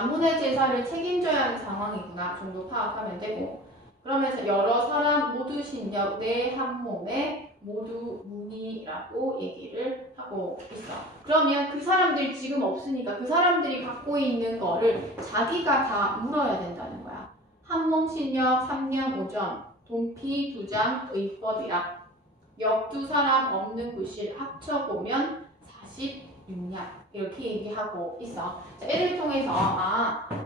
가문의 제사를 책임져야 하는 상황이구나 정도 파악하면 되고, 그러면서 여러 사람 모두 신력 내 한 몸에 모두 문이라고 얘기를 하고 있어. 그러면 그 사람들 지금 없으니까 그 사람들이 갖고 있는 거를 자기가 다 물어야 된다는 거야. 한몸 신력 3년 오전 돈피 2장 의법이라 역두 사람 없는 구실 합쳐보면 46냥 이렇게 얘기하고 있어. 자, 이를 통해서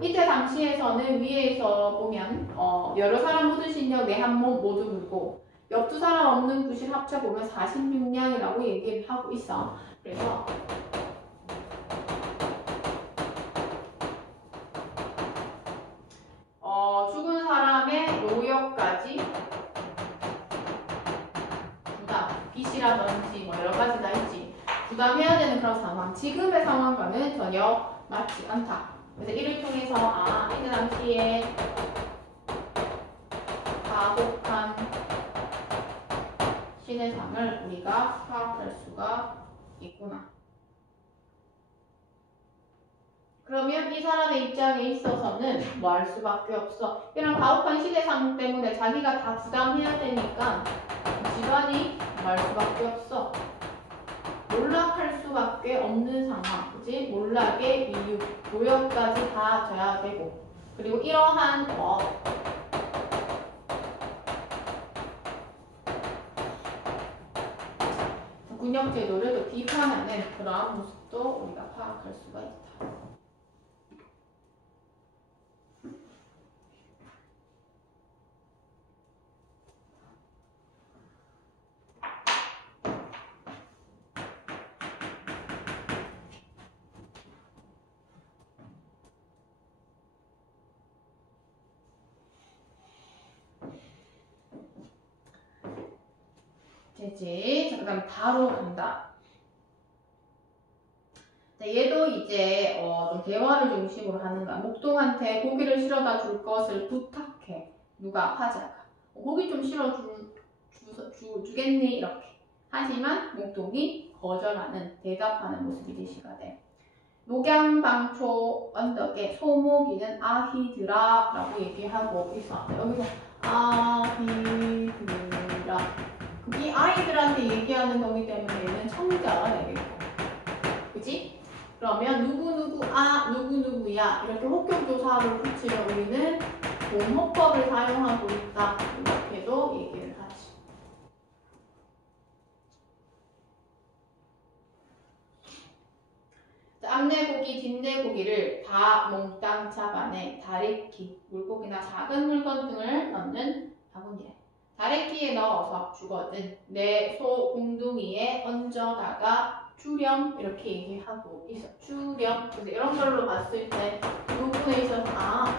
이때 당시에서는 위에서 보면 여러 사람 모두 신력 내 한 몸 모두 물고 역두 사람 없는 구실 합쳐보면 46냥이라고 얘기를 하고 있어. 그래서 죽은 사람의 노역까지 부담, 빚이라든지 뭐 여러 가지 다 있지. 부담해야 되는 그런 상황. 지금의 상황과는 전혀 맞지 않다. 그래서 이를 통해서 이때 당시에 가혹한 신의 상을 우리가 파악할 수가 있구나. 그러면 이 사람의 입장에 있어서는 뭐 할 수밖에 없어. 이런 가혹한 시대상 때문에 자기가 다 부담해야 되니까 집안이 뭐 할 수밖에 없어. 몰락할 수밖에 없는 상황. 그치? 몰락의 이유, 노역까지 다 져야 되고. 그리고 이러한 군역제도를 또 비판하는 그러한 모습도 우리가 파악할 수가 있다. 되지? 자, 그 다음 바로 간다. 자, 얘도 이제 좀 대화를 중심으로 하는 거야. 목동한테 고기를 실어다 줄 것을 부탁해. 누가? 화자가. 고기 좀 주겠니? 이렇게. 하지만 목동이 거절하는, 대답하는 모습이 제시가 돼. 녹양방초 언덕에 소모기는 아히드라 라고 얘기하고 있어. 여기서 아히드라. 이 아이들한테 얘기하는 거기 때문에 얘는 청자가 되겠고. 그치? 그러면 누구누구야 이렇게 혹격조사를 붙이면 우리는 공호법을 사용하고 있다 이렇게도 얘기를 하지. 앞내고기 뒷내고기를 다 몽땅 잡아내 다래끼 물고기나 작은 물건 등을 넣는 바구니에 다래끼에 넣어서 주거든 내 소 공둥이에 얹어다가 주렴 이렇게 얘기하고 있어. 주렴. 그래서 이런 걸로 봤을 때 부분에 있어서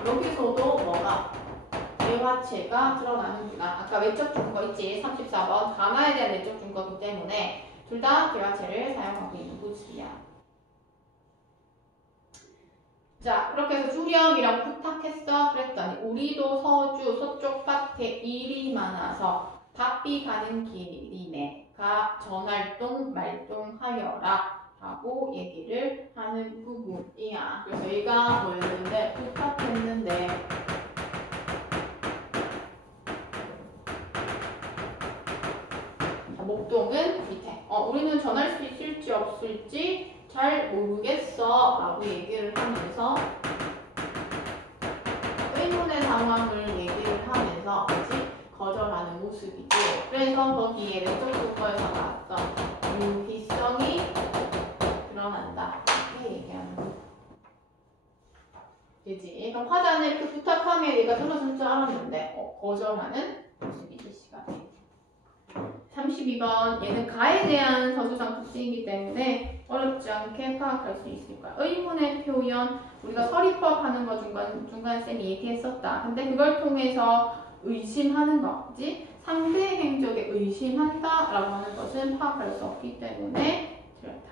여기서도 뭐가 대화체가 들어가는구나. 아까 외적 증거 있지. 34번 가나에 대한 외적 증거이기 때문에 둘 다 대화체를 사용하고 있는 모습이야. 자, 그렇게 해서 주렴이라고 부탁했어. 그랬더니 우리도 서주 서쪽 밭에 일이 많아서 바삐 가는 길이네. 가 전활동 말동하여라 라고 얘기를 하는 부분이야. 그래서 얘가 뭐였는데 부탁했는데 목동은 밑에 우리는 전할 수 있을지 없을지 잘 모르겠어 라고 얘기를 하면서 의문의 상황을 얘기를 하면서 거절하는 모습이지. 그래서 거기에 왼쪽 조건에서 나왔던 유기성이 드러난다 이렇게 얘기하는 거 되지. 그럼 화자는 이렇게 부탁하면 얘가 떨어질 줄 알았는데 거절하는 모습이 제시가 돼. 32번 얘는 가에 대한 서술상 특징이기 때문에 어렵지 않게 파악할 수 있을 거야. 의문의 표현 우리가 서리법 하는 거 중간쌤이 얘기했었다. 근데 그걸 통해서 의심하는 거, 그치? 상대 행적에 의심한다 라고 하는 것은 파악할 수 없기 때문에 틀렸다.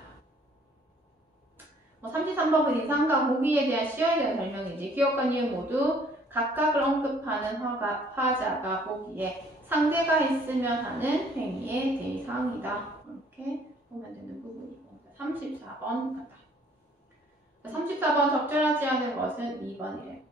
33번은 인상과 고기에 대한 시어에 대한 설명이지. 기억과 이해 모두 각각을 언급하는 화자가 보기에 상대가 있으면 하는 행위의 대상이다. 이렇게 보면 되는 부분이고 34번 같다. 34번 적절하지 않은 것은 2번이래요.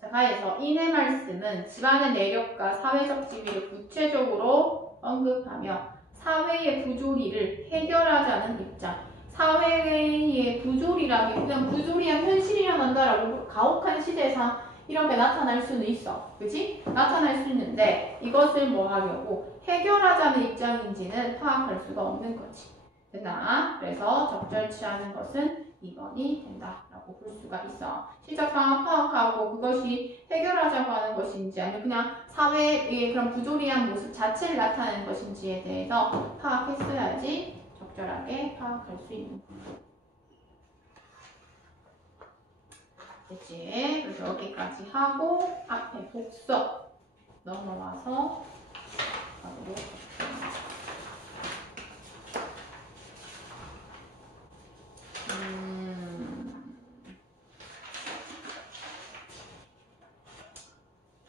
자, 가에서 인의 말씀은 집안의 내력과 사회적 지위를 구체적으로 언급하며 사회의 부조리를 해결하자는 입장. 사회의 부조리라기보다는 부조리한 현실이라 난다라고 가혹한 시대상 이렇게 나타날 수는 있어. 그치? 나타날 수 있는데 이것을 뭐 하려고 해결하자는 입장인지는 파악할 수가 없는 거지. 됐나? 그래서 적절치 않은 것은 2번이 된다라고 볼 수가 있어. 시적 상황 파악하고 그것이 해결하자고 하는 것인지 아니면 그냥 사회의 그런 부조리한 모습 자체를 나타내는 것인지에 대해서 파악했어야지 적절하게 파악할 수 있는 부분. 됐지? 그래서 여기까지 하고 앞에 독서 넘어와서 가도록 하겠습니다.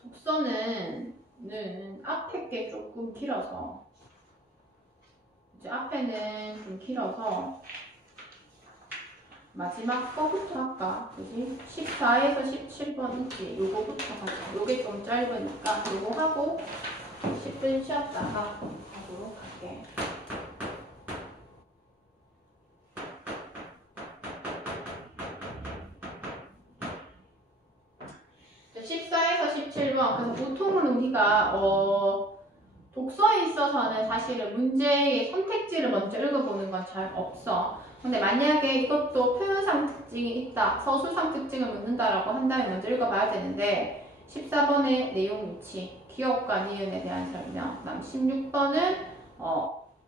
독서는 앞에 게 조금 길어서 이제 앞에는 좀 길어서 마지막 거부터 할까? 그지? 14에서 17번 있지? 요거부터 하자. 요게 좀 짧으니까 요거 하고 10분 쉬었다가 하도록 할게. 14에서 17번. 그래서 보통은 우리가 독서에 있어서는 사실은 문제의 선택지를 먼저 읽어보는 건 잘 없어. 근데 만약에 이것도 표현상 특징이 있다, 서술상 특징을 묻는다라고 한다면 먼저 읽어봐야 되는데 14번의 내용 위치, 기억과 니은에 대한 설명, 그다음 16번은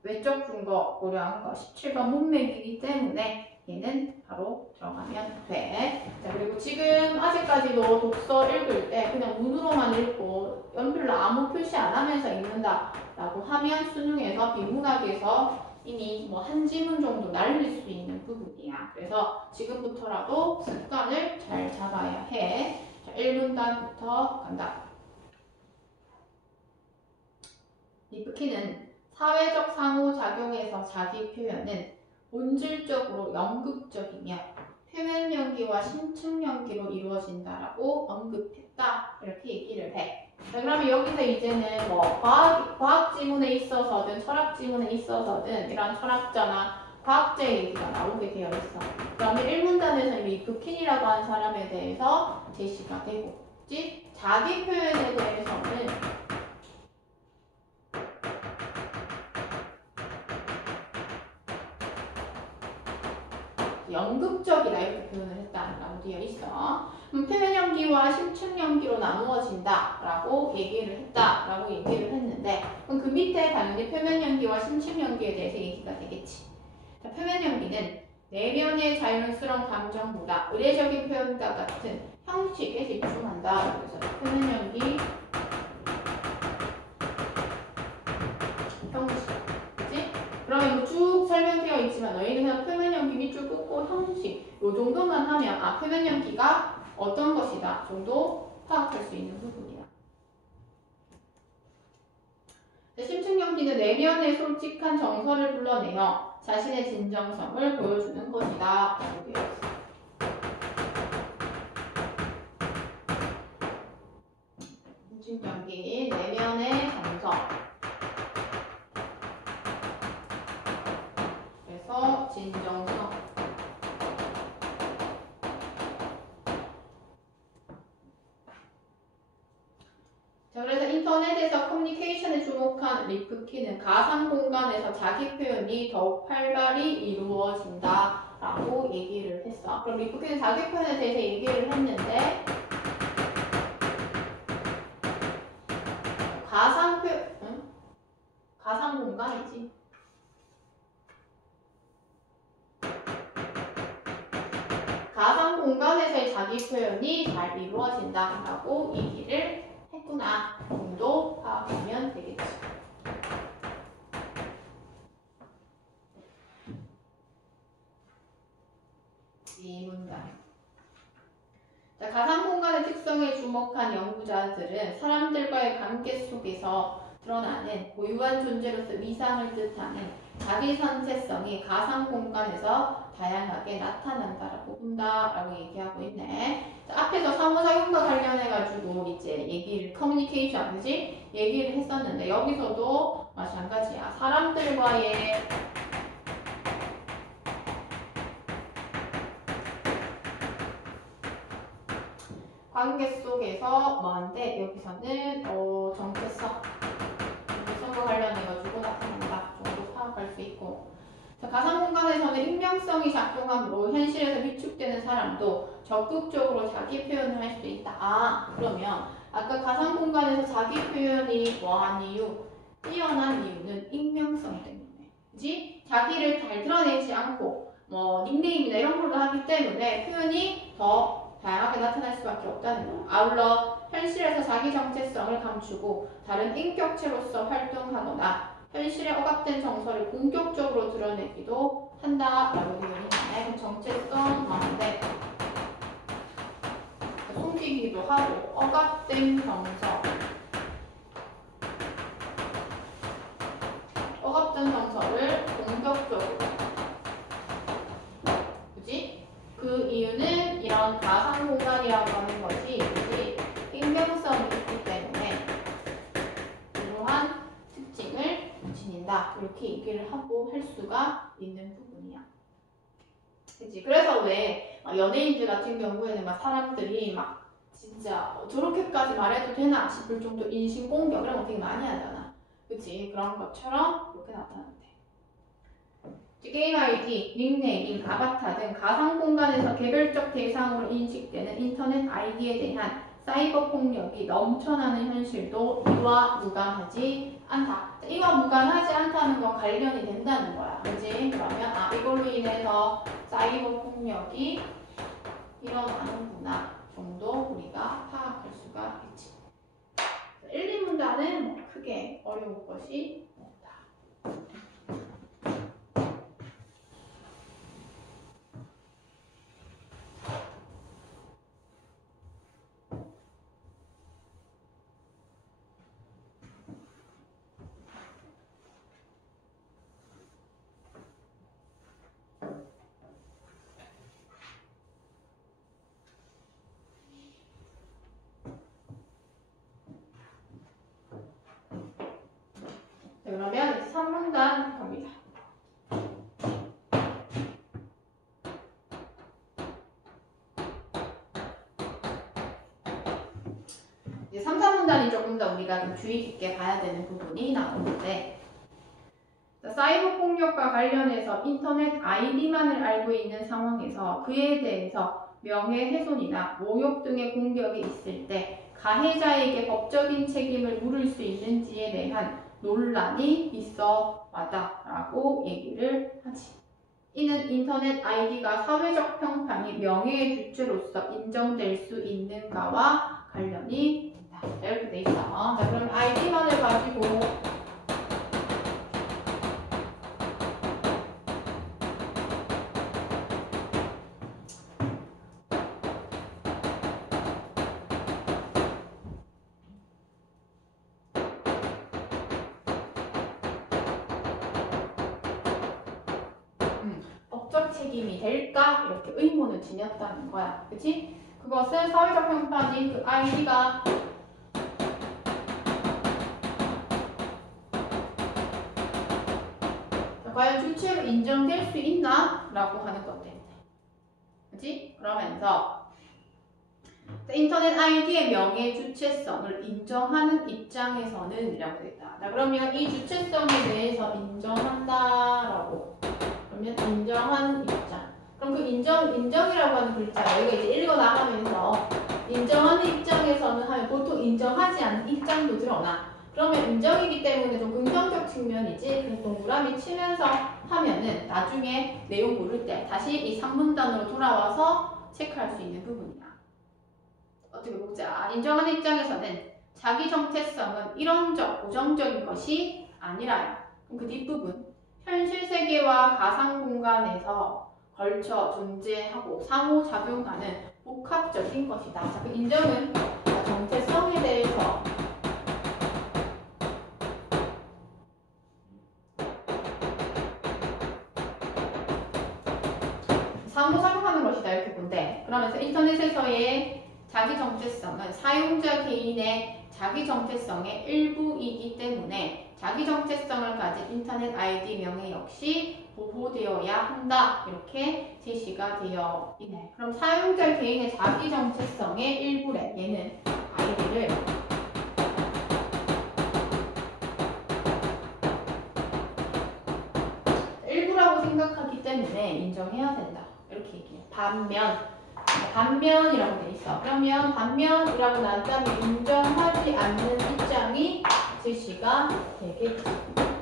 외적 근거 고려한 거, 17번 문맥이기 때문에 얘는 바로 들어가면 돼. 자, 그리고 지금 아직까지도 독서 읽을 때 그냥 문으로만 읽고 연필로 아무 표시 안 하면서 읽는다 라고 하면 수능에서 비문학에서 이미 뭐 한 지문 정도 날릴 수 있는 부분이야. 그래서 지금부터라도 습관을 잘 잡아야 해. 자, 1문단부터 간다. 리프킨은 사회적 상호작용에서 자기 표현은 본질적으로 연극적이며 표면 연기와 심층 연기로 이루어진다라고 언급했다. 이렇게 얘기를 해. 자, 그러면 여기서 이제는 뭐 과학 지문에 있어서든 철학 지문에 있어서든 이런 철학자나 과학자의 얘기가 나오게 되어 있어. 그러면 1문단에서 이미 리프킨이라고 하는 사람에 대해서 제시가 되고, 즉 자기 표현에 대해서는 연극적이다 이렇게 표현을 했다라고 되어 있어. 표면 연기와 심층 연기로 나누어진다라고 얘기를 했다라고 얘기를 했는데 그럼 그 밑에 당연히 표면 연기와 심층 연기에 대해서 얘기가 되겠지. 자, 표면 연기는 내면의 자연스러운 감정보다 의례적인 표현과 같은 형식에 집중한다. 그래서 표면 연기 형식, 그치? 그러면 이거 쭉 설명되어 있지만 너희는 그냥 표면 연기 밑줄 긋고 형식 요 정도만 하면 표면 연기가 어떤 것이다 정도 파악할 수 있는 부분이야. 심층 연기는 내면의 솔직한 정서를 불러내어 자신의 진정성을 보여주는 것이다 라고 되어 있어. 심층 연기, 내면의 정서. 그래서 진정성. 자, 그래서 인터넷에서 커뮤니케이션에 주목한 리프킨은 가상 공간에서 자기 표현이 더욱 활발히 이루어진다라고 얘기를 했어. 그럼 리프킨은 자기 표현에 대해서 얘기를 했는데 가상 공간이지. 가상 공간에서의 자기 표현이 잘 이루어진다라고 얘기를 했구나 정도 파악하면 되겠지. 이 문장. 자, 가상 공간의 특성에 주목한 연구자들은 사람들과의 관계 속에서 드러나는 고유한 존재로서 위상을 뜻하는 자기 전체성이 가상 공간에서 다양하게 나타난다라고 본다라고 얘기하고 있네. 자, 앞에서 상호작용과 관련해가지고 이제 얘기를 커뮤니케이션, 그지? 얘기를 했었는데 여기서도 마찬가지야. 사람들과의 관계 속에서 뭐한데 여기서는 정체성과 관련해가지고 나타난다 정도 파악할 수 있고, 자, 가상 공간에서는 익명성이 작동하므로 현실에서 위축되는 사람도 적극적으로 자기 표현을 할 수 있다. 아, 그러면 아까 가상 공간에서 자기 표현이 뭐한 이유? 뛰어난 이유는 익명성 때문에, 그지? 자기를 잘 드러내지 않고 뭐 닉네임이나 이런 걸로 하기 때문에 표현이 더 다양하게 나타날 수밖에 없다는 거. 아울러 현실에서 자기 정체성을 감추고 다른 인격체로서 활동하거나 현실에 억압된 정서를 공격적으로 드러내기도 한다라고 되어 있네. 그럼 정체성 많은데 숨기기도 하고 억압된 정서, 억압된 정서를 공격적으로, 그지? 그 이유는 이런 가상 공간이라고 하는 것이 익명성이 있기 때문에 이러한 특징을 지닌다. 이렇게 얘기를 하고 할 수가 있는 부분이야. 그치? 그래서 왜 연예인들 같은 경우에는 막 사람들이 막 진짜 저렇게까지 말해도 되나 싶을 정도 인신공격 이런 거 되게 많이 하잖아. 그치? 그런 것처럼 그렇게 나타난대. 게임 아이디, 닉네임, 아바타 등 가상 공간에서 개별적 대상으로 인식되는 인터넷 아이디에 대한 사이버 폭력이 넘쳐나는 현실도 이와 무관하지 않다. 이와 무관하지 않다는 건 관련이 된다는 거야. 그지? 그러면 이걸로 인해서 사이버 폭력이 일어나는구나 정도 우리가 파악할 수가 있지. 1, 2문단은 크게 어려울 것이 없다. 그러면 3문단 갑니다. 이제 3, 4문단이 조금 더 우리가 좀 주의 깊게 봐야 되는 부분이 나오는데, 사이버 폭력과 관련해서 인터넷 아이디만을 알고 있는 상황에서 그에 대해서 명예훼손이나 모욕 등의 공격이 있을 때 가해자에게 법적인 책임을 물을 수 있는지에 대한 논란이 있어 왔다라고 얘기를 하지. 이는 인터넷 아이디가 사회적 평판이 명예의 주체로서 인정될 수 있는가와 관련이 있다. 이렇게 돼 있어. 자, 그럼 아이디만을 가지고 법적 책임이 될까? 이렇게 의문을 지녔다는 거야. 그치? 그것은 사회적 평판이 그 아이디가 과연 주체로 인정될 수 있나? 라고 하는 것 때문에. 그치? 그러면서 인터넷 아이디의 명예 주체성을 인정하는 입장에서는 이라고 되어 있다. 그러면 이 주체성에 대해서 인정한다라고. 그러면 인정한 입장. 그럼 그 인정이라고 하는 글자, 여기가 이제 읽어 나가면서 인정하는 입장에서는 하면 보통 인정하지 않는 입장도 드러나. 그러면 인정이기 때문에 좀 긍정적 측면이지. 그래서 동그라미 치면서 하면은 나중에 내용 고를 때 다시 이 3문단으로 돌아와서 체크할 수 있는 부분이야. 어떻게 보자. 인정하는 입장에서는 자기 정체성은 이론적, 고정적인 것이 아니라 그 뒷부분 현실 세계와 가상 공간에서 걸쳐 존재하고 상호작용하는 복합적인 것이다. 자, 그 인정은 정체성에 대해서 그러면서 인터넷에서의 자기 정체성은 사용자 개인의 자기 정체성의 일부이기 때문에 자기 정체성을 가진 인터넷 아이디 명예 역시 보호되어야 한다. 이렇게 제시가 되어 있네. 그럼 사용자 개인의 자기 정체성의 일부래. 얘는 아이디를 일부라고 생각하기 때문에 인정해야 된다. 이렇게 얘기해요. 반면이라고 돼 있어. 그러면 반면이라고 난다면 인정하지 않는 입장이 제시가 되겠지.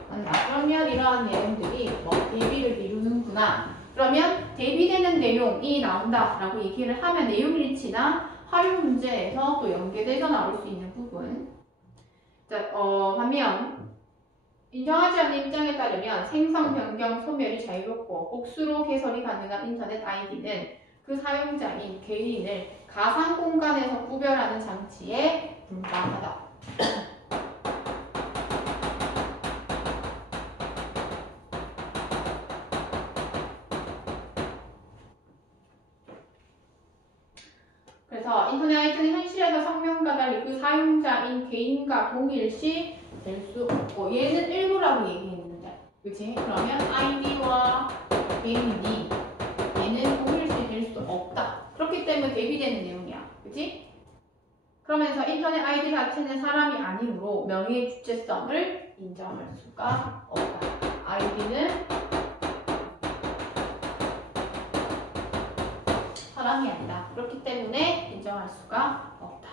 맞나? 그러면 이러한 내용들이 대비를 이루는구나. 그러면 대비되는 내용이 나온다라고 얘기를 하면 내용 일치나 활용 문제에서 또 연계돼서 나올 수 있는 부분. 자, 반면 인정하지 않는 입장에 따르면 생성, 변경, 소멸이 자유롭고 복수로 개설이 가능한 인터넷 아이디는 그 사용자인 개인을 가상 공간에서 구별하는 장치에 불과하다. 그래서 인터넷 아이디는 현실에서 성명과 달리 그 사용자인 개인과 동일시 될 수 없고 얘는 일부라고 얘기했는데 그치? 그러면 아이디와 개인이 얘는 동일시 될 수 없다. 그렇기 때문에 대비되는 내용이야. 그치? 그러면서 인터넷 아이디 자체는 사람이 아니므로 명예의 주체성을 인정할 수가 없다. 아이디는 사람이 아니다. 그렇기 때문에 인정할 수가 없다.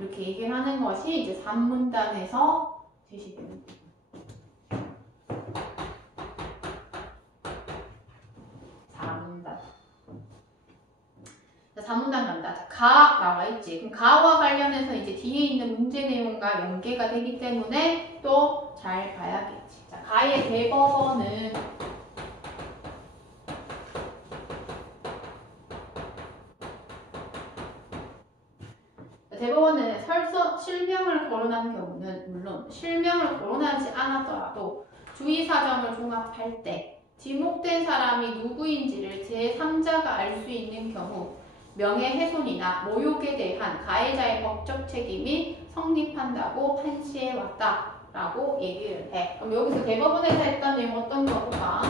이렇게 얘기를 하는 것이 이제 3문단에서 제시되는 4문단. 자, 4문단 간다. 자, 가 나와 있지. 그럼 가와 관련해서 이제 뒤에 있는 문제 내용과 연계가 되기 때문에 또 잘 봐야겠지. 자, 가의 대법원은 대법원은 실명을 거론한 경우는 물론 실명을 거론하지 않았더라도 주의 사정을 종합할 때 지목된 사람이 누구인지를 제3자가 알 수 있는 경우 명예훼손이나 모욕에 대한 가해자의 법적 책임이 성립한다고 판시해 왔다라고 얘기를 해. 그럼 여기서 대법원에서 했던 내용 어떤 거가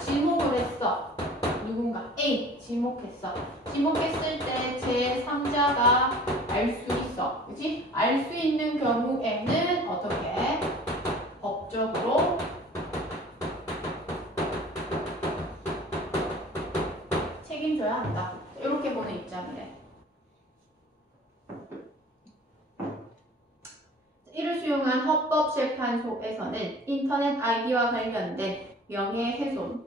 지목을 했어. 누군가 A 지목했어. 지목했을 때 제3자가 알 수 있어. 그치? 알 수 있는 경우에는 어떻게? 법적으로 책임져야 한다. 이렇게 보는 입장이래. 이를 수용한 헌법재판소에서는 인터넷 아이디와 관련된 명예훼손,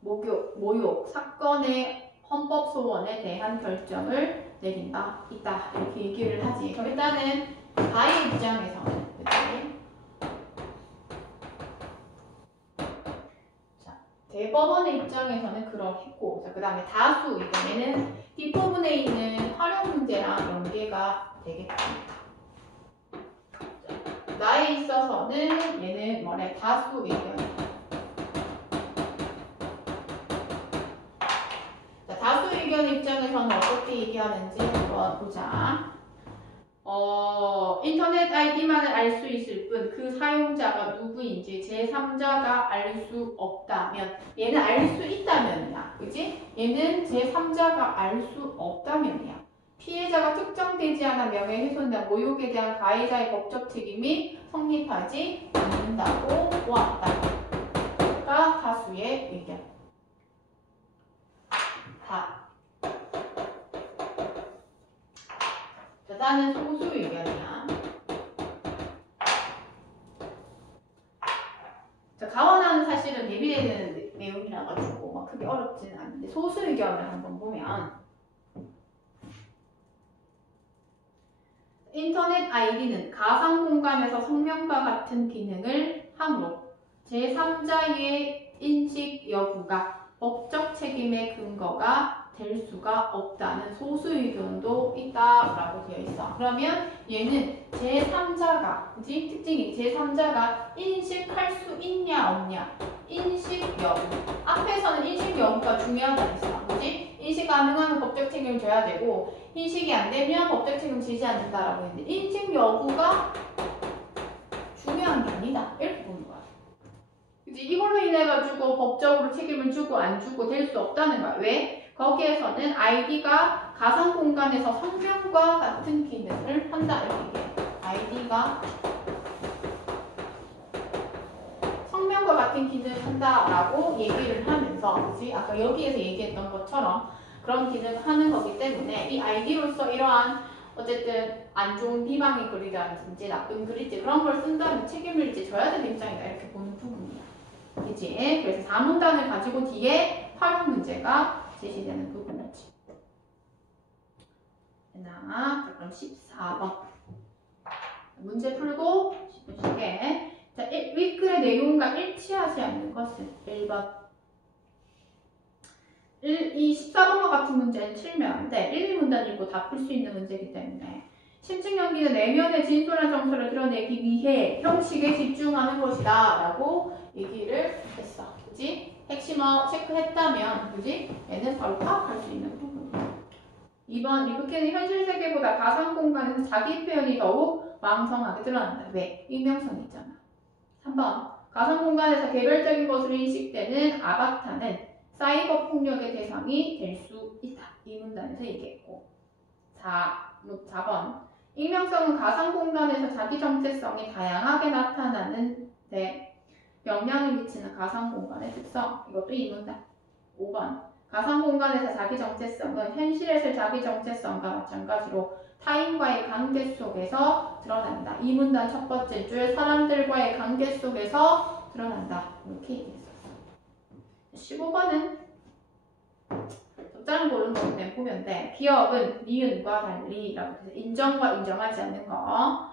모욕 사건의 헌법소원에 대한 결정을 내린다, 있다 이렇게 얘기를 하지. 그럼 일단은 가의 입장에서는 그치? 자, 대법원의 입장에서는 그러했고 자, 그 다음에 다수 의견에는 뒷부분에 있는 활용 문제랑 연계가 되겠다. 나에 있어서는 얘는 뭐래? 다수 의견이다. 다수 의견 입장에서는 어떻게 얘기하는지 한번 보자. 인터넷 아이디만을 알 수 있을 뿐 그 사용자가 누구인지 제3자가 알 수 없다면 얘는 알 수 있다면이야. 그치? 얘는 제3자가 알 수 없다면이야. 피해자가 특정되지 않아 명예훼손이나 모욕에 대한 가해자의 법적 책임이 성립하지 않는다고 보았다가 다수의 의견. 자, 나는 소수 의견이야. 자, 가원하는 사실은 대비되는 내용이라 가지고 막 크게 어렵지는 않은데 소수 의견을 한번 보면 인터넷 아이디는 가상 공간에서 성명과 같은 기능을 하므로 제3자의 인식 여부가 법적 책임의 근거가 될 수가 없다는 소수 의견도 있다라고 되어 있어. 그러면 얘는 제3자가, 그치? 특징이 제3자가 인식할 수 있냐 없냐? 인식 여부. 앞에서는 인식 여부가 중요하다 했어. 그치? 인식 가능하면 법적 책임을 져야 되고 인식이 안 되면 법적 책임을 지지 않는다라고 했는데 인식 여부가 중요한 게 아니다. 이렇게 보는 거야. 그치? 이걸로 인해 가지고 법적으로 책임을 주고 안 주고 될 수 없다는 거야. 왜? 거기에서는 아이디가 가상 공간에서 성명과 같은 기능을 한다 이렇게 얘기해. 아이디가 성명과 같은 기능을 한다라고 얘기를 하면서, 그치? 아까 여기에서 얘기했던 것처럼 그런 기능을 하는 거기 때문에 이 아이디로서 이러한 어쨌든 안 좋은 비방의 글이라든지 나쁜 글이지 그런 걸 쓴다면 책임을 이제 져야 되는 입장이다 이렇게 보는 부분이야. 그치? 그래서 4문단을 가지고 뒤에 활용 문제가 제시되는 부분이지. 자, 그럼 14번. 문제 풀고 싶으시게. 자, 윗글의 내용과 일치하지 않는 것은 1번. 이 14번과 같은 문제는 틀면 안 돼. 1, 2문단 읽고 다 풀 수 있는 문제이기 때문에. 심층 연기는 내면의 진솔한 정서를 드러내기 위해 형식에 집중하는 것이다 라고 얘기를 했어. 그지? 핵심어 체크했다면, 그지? 얘는 바로 파악할 수 있는 부분이야. 2번, 리프케는 현실 세계보다 가상 공간에서 자기 표현이 더욱 왕성하게 드러난다. 왜? 익명성이 있잖아. 3번, 가상 공간에서 개별적인 것으로 인식되는 아바타는 사이버 폭력의 대상이 될 수 있다. 이 문단에서 얘기했고. 4번, 익명성은 가상 공간에서 자기 정체성이 다양하게 나타나는데 영향을 미치는 가상 공간의 특성. 이것도 이 문단. 5번, 가상 공간에서 자기 정체성은 현실에서의 자기 정체성과 마찬가지로 타인과의 관계 속에서 드러난다. 이 문단 첫 번째 줄 사람들과의 관계 속에서 드러난다. 이렇게 얘기했었어. 15번은 적절한 고르는 거기 때문에 보면 돼. 기억은 니은과 달리라고 해서 인정과 인정하지 않는 거.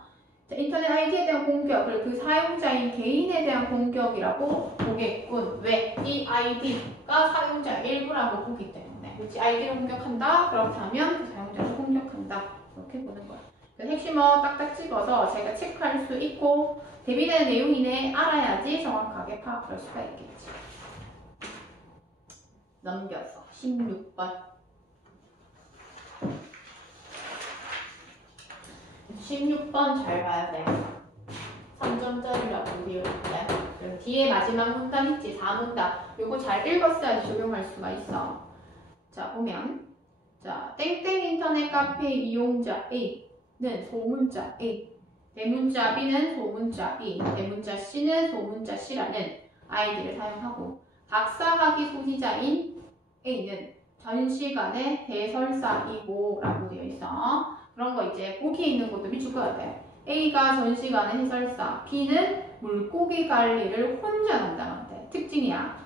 자, 인터넷 ID에 대한 공격, 그리고 그 사용자인 개인에 대한 공격이라고 보겠군. 왜? 이 ID가 사용자 일부라고 보기 때문에. 그렇지? ID를 공격한다? 그렇다면 그 사용자를 공격한다. 이렇게 보는 거야. 핵심어 딱딱 찍어서 제가 체크할 수 있고 대비되는 내용이네 알아야지 정확하게 파악할 수가 있겠지. 넘겨서 16번. 16번 잘 봐야 돼. 3점짜리라고 되어 있대. 뒤에 마지막 문단 있지? 4문단. 요거 잘 읽었어야지 적용할 수가 있어. 자, 보면 자, 땡땡 인터넷 카페 이용자 A는 소문자 A, 대문자 B는 소문자 B, 대문자 C는 소문자 C라는 아이디를 사용하고 박사학위 소지자인 A는 전시관의 해설사이고 라고 되어 있어. 그런 거 이제 보기 있는 것도 미축해야 돼. A가 전시관의 해설사, B는 물고기 관리를 혼자 담당한대. 특징이야.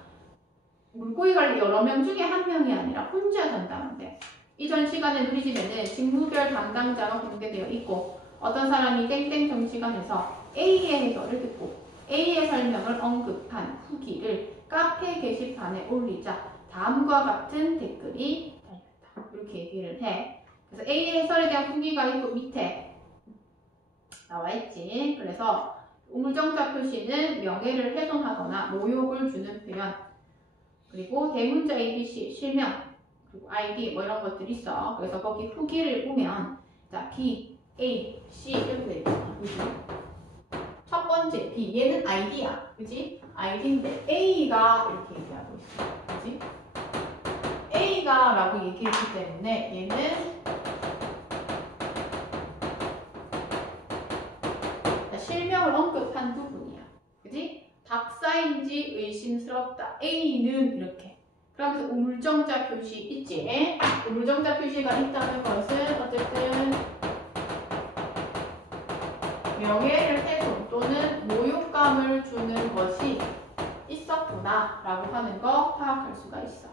물고기 관리 여러 명 중에 한 명이 아니라 혼자 담당한대. 이 전시관의 누리집에는 직무별 담당자가 공개되어 있고 어떤 사람이 땡땡 전시관에서 A의 해설을 듣고 A의 설명을 언급한 후기를 카페 게시판에 올리자 다음과 같은 댓글이 달렸다. 이렇게 얘기를 해. 그래서 A의 해설에 대한 후기가 있고 밑에 나와 있지. 그래서 우물정자 표시는 명예를 훼손하거나 모욕을 주는 표현. 그리고 대문자 ABC 실명 그리고 ID 뭐 이런 것들이 있어. 그래서 거기 후기를 보면 자 B, A, C 이렇게 돼 있잖아. 그지? 첫 번째 B 얘는 ID야. 그지? ID인데 A가 이렇게 얘기하고 있어. 그지? A가 라고 얘기했기 때문에 얘는 실명을 언급한 부분이야. 그지? 박사인지 의심스럽다. A는 이렇게. 그러면서 우물정자 표시 있지? 우물정자 표시가 있다는 것은 어쨌든 명예를 훼손 또는 모욕감을 주는 것이 있었구나 라고 하는 거 파악할 수가 있어.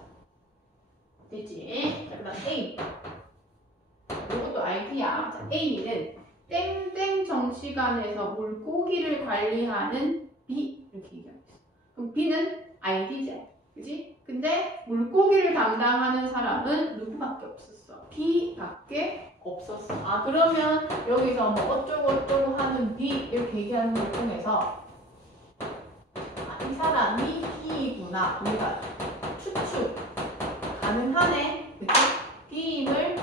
되지? 그러면 A 이것도 ID야. 자, A는 땡땡 정시관에서 물고기를 관리하는 B 이렇게 얘기하고 있어. 그럼 B는 ID제. 그지? 근데 물고기를 담당하는 사람은 누구밖에 없었어? B밖에 없었어. 아 그러면 여기서 뭐 어쩌고저쩌고 하는 B 이렇게 얘기하는 걸 통해서 아, 이 사람이 B이구나 우리가 추측 가능하네. 그치? 책임을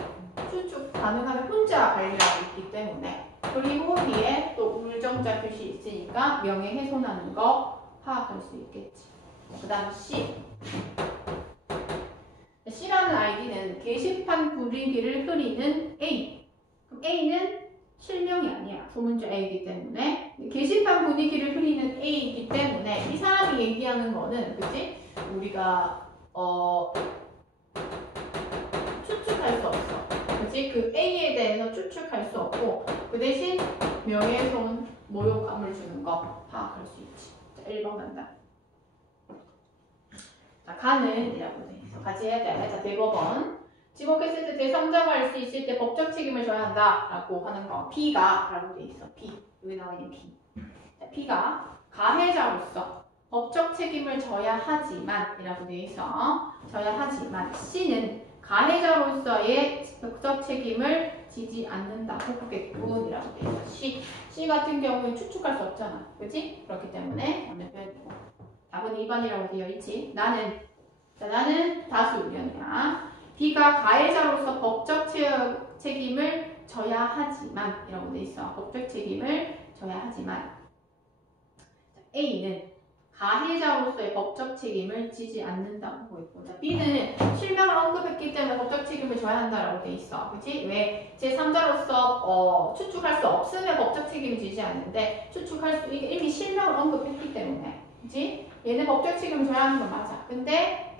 추측 가능하면 혼자 관리하고 있기 때문에 그리고 뒤에 또 울정자 표시 있으니까 명예훼손하는 거 파악할 수 있겠지. 그 다음 C. C라는 아이디는 게시판 분위기를 흐리는 A. 그럼 A는 실명이 아니야. 소문자 A이기 때문에. 게시판 분위기를 흐리는 A이기 때문에 이 사람이 얘기하는 거는 그치? 우리가 추측할 수 없어. 그치? 그 A에 대해서 추측할 수 없고 그 대신 명예훼손, 모욕감을 주는 거 파악할 수 있지. 자, 1번 간다. 자, 가는 이라고 돼 있어. 같이 해야 돼. 자, 대법원. 지목했을 때 제3자가 할 수 있을 때 법적 책임을 져야 한다 라고 하는 거. B가 라고 돼 있어. B. 여기 나와 있는 B. 자, B가 가해자로서 법적 책임을 져야 하지만 이라고 돼 있어. 져야 하지만 C는 가해자로서의 법적 책임을 지지 않는다고 보겠군 이라고 돼 있어. C 같은 경우는 추측할 수 없잖아. 그치? 그렇기 때문에 반대편이고. 답은 2번이라고 되어 있지. 나는 다수 의견이야. B가 가해자로서 법적 책임을 져야 하지만 이라고 돼 있어. 법적 책임을 져야 하지만 A는 가해자로서의 법적 책임을 지지 않는다고 보고 있고, 자, B는 실명을 언급했기 때문에 법적 책임을 져야 한다라고 돼 있어. 그치? 왜? 제3자로서 추측할 수 없으면 법적 책임을 지지 않는데 추측할 수 이미 실명을 언급했기 때문에, 그치? 얘는 법적 책임을 져야 하는 건 맞아. 근데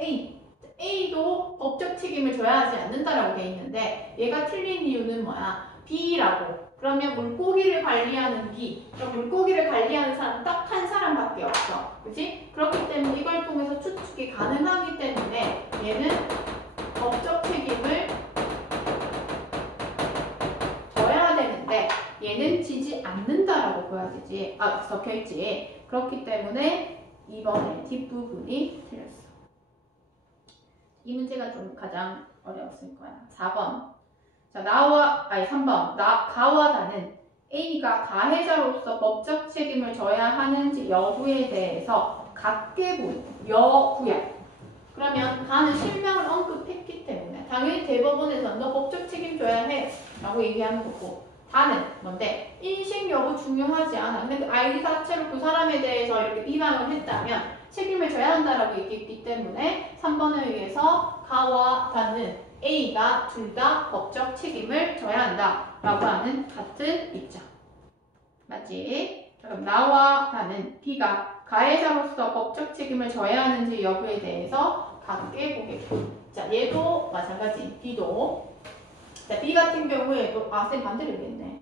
A도 법적 책임을 져야 하지 않는다라고 돼 있는데 얘가 틀린 이유는 뭐야? B라고. 그러면 물고기를 관리하는 B. 그럼 물고기를 관리하는 사람 딱 한 사람밖에 없어. 그치? 그렇기 때문에 이걸 통해서 추측이 가능하기 때문에 얘는 법적 책임을 져야 되는데 얘는 지지 않는다라고 보여야 되지. 적혀있지. 그렇기 때문에 2번의 뒷부분이 틀렸어. 이 문제가 좀 가장 어려웠을 거야. 4번. 자, 3번. 가와 다는 A가 가해자로서 법적 책임을 져야 하는지 여부에 대해서 각계분, 여부야. 그러면 가는 실명을 언급했기 때문에 당연히 대법원에서 너 법적 책임 져야 해 라고 얘기하는 거고, 다는 뭔데? 인식 여부 중요하지 않아. 근데 그 아이디 자체로 그 사람에 대해서 이렇게 비방을 했다면 책임을 져야 한다라고 얘기했기 때문에 3번에 의해서 가와 다는 A가 둘 다 법적 책임을 져야 한다라고 하는 같은 입장. 맞지? 그럼 나와 다는 B가 가해자로서 법적 책임을 져야 하는지 여부에 대해서 각계 보겠고. 자, 얘도 마찬가지. B도. 자, B 같은 경우에도 쌤 반대로 얘기했네.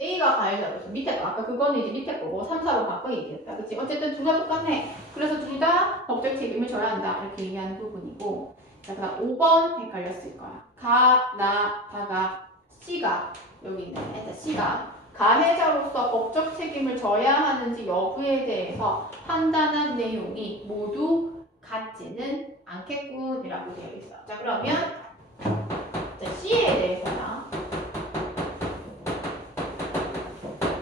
A가 가해자로서 밑에 거, 아까 그거는 이제 밑에 거고 3, 4로 바꿔 얘기했다. 그치? 어쨌든 둘 다 똑같네. 그래서 둘 다 법적 책임을 져야 한다. 이렇게 얘기하는 부분이고. 자, 그다음 5번 헷갈렸을 거야. 다가 C가 여기 있네. 자, C가 가해자로서 법적 책임을 져야 하는지 여부에 대해서 판단한 내용이 모두 같지는 않겠군이라고 되어 있어. 자, 그러면 자, C에 대해서나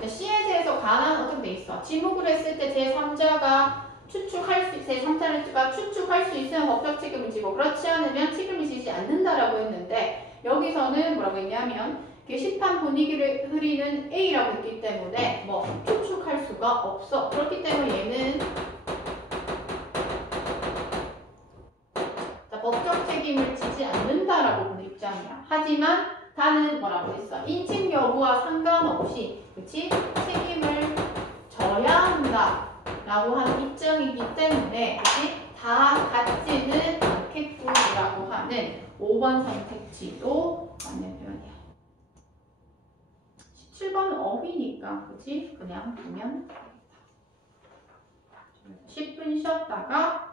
C에 대해서 관한 어떤 데 있어. 지목을 했을 때 제3자가 제3자가 추측할 수 있으면 법적 책임을 지고 그렇지 않으면 책임을 지지 않는다라고 했는데 여기서는 뭐라고 했냐면 게시판 분위기를 흐리는 A라고 했기 때문에 뭐 추측할 수가 없어. 그렇기 때문에 얘는 법적 책임을 지지 않는다라고 보는 입장이야. 하지만 다는 뭐라고 했어? 인식 여부와 상관없이 그치? 책임을 져야 한다 라고 하는 입장이기 때문에 그치? 다 같지는 않겠구라고 하는 5번 선택지도 맞는 표현이야. 17번은 어휘니까 그치? 그냥 보면 되겠다. 10분 쉬었다가